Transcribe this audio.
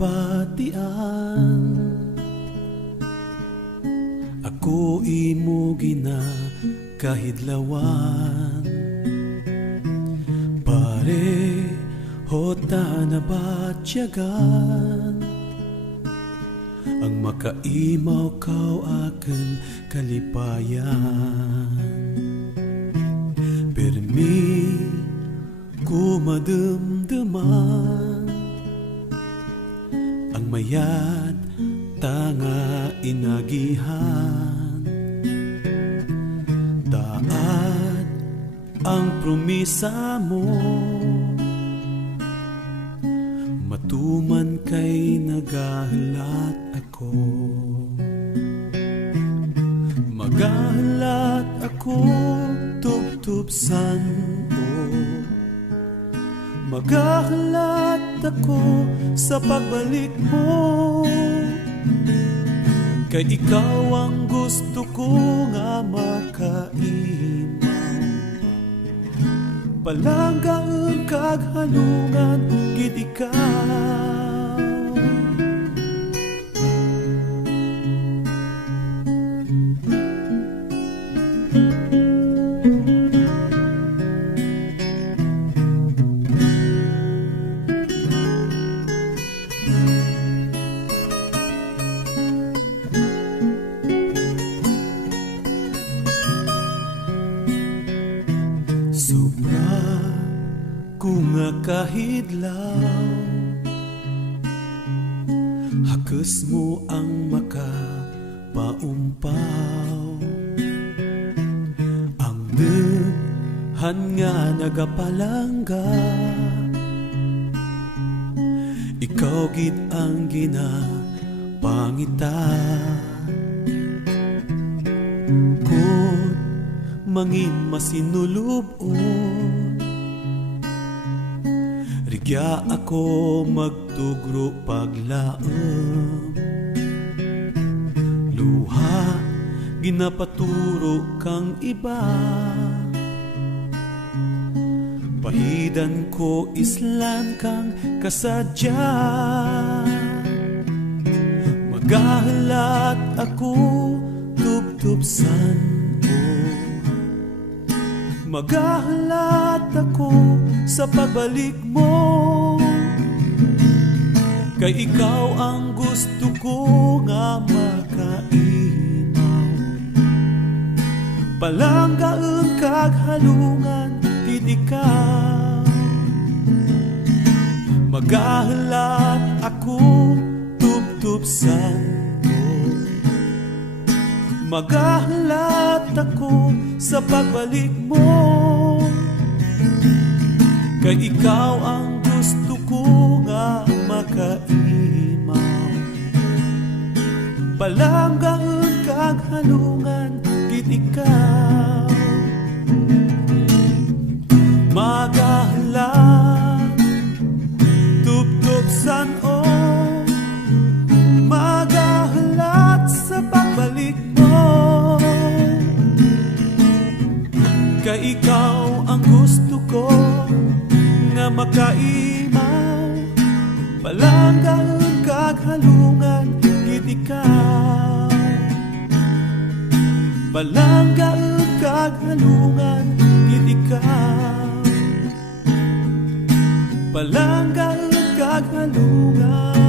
nabatian, ako imo ginakahidlawan. Pareho ta nabatyagan, ang makaimaw kaw aken kalipayan. Permi ko madamdaman ang mayat tanga inagihan. Daad ang promisa mo, matuman kay nagahalat ako. Magahalat ako tubtubsan o, magahalat ako sa pagbalik mo. Kay ikaw ang gusto ko nga makaimaw, palanggaan kag halungan gid ikaw. Sobra kung kahidlaw, hakes mo ang makapaumpaw. Ang daghan nga nagapalangga, ikaw gid ang ginapangita. Kung mangin masinulubon, rigya ako magtugro paglaom. Luha ginapaturo kang iba, pahidan ko islan kang kasadya. Magahalat ako tubtubsan ko, magahalat ako sa pagbalik mo. Kay ikaw ang gusto ko nga makaimaw, palanggaan kag halungan gid ikaw. Magahalat ako tubtubsan ko, magahalat ako sa pagbalik mo. Kay ikaw ang gusto ko nga makaimaw, palanggaan kag halungan gid ikaw. Magahalat tubtubsan o, magahalat sa pagbalik mo. Kay ikaw ang gusto ko nga makaimaw, palanggaan kag halungan gid ikaw. Palanggaan kag halungan gid ikaw, palanggaan kag halungan.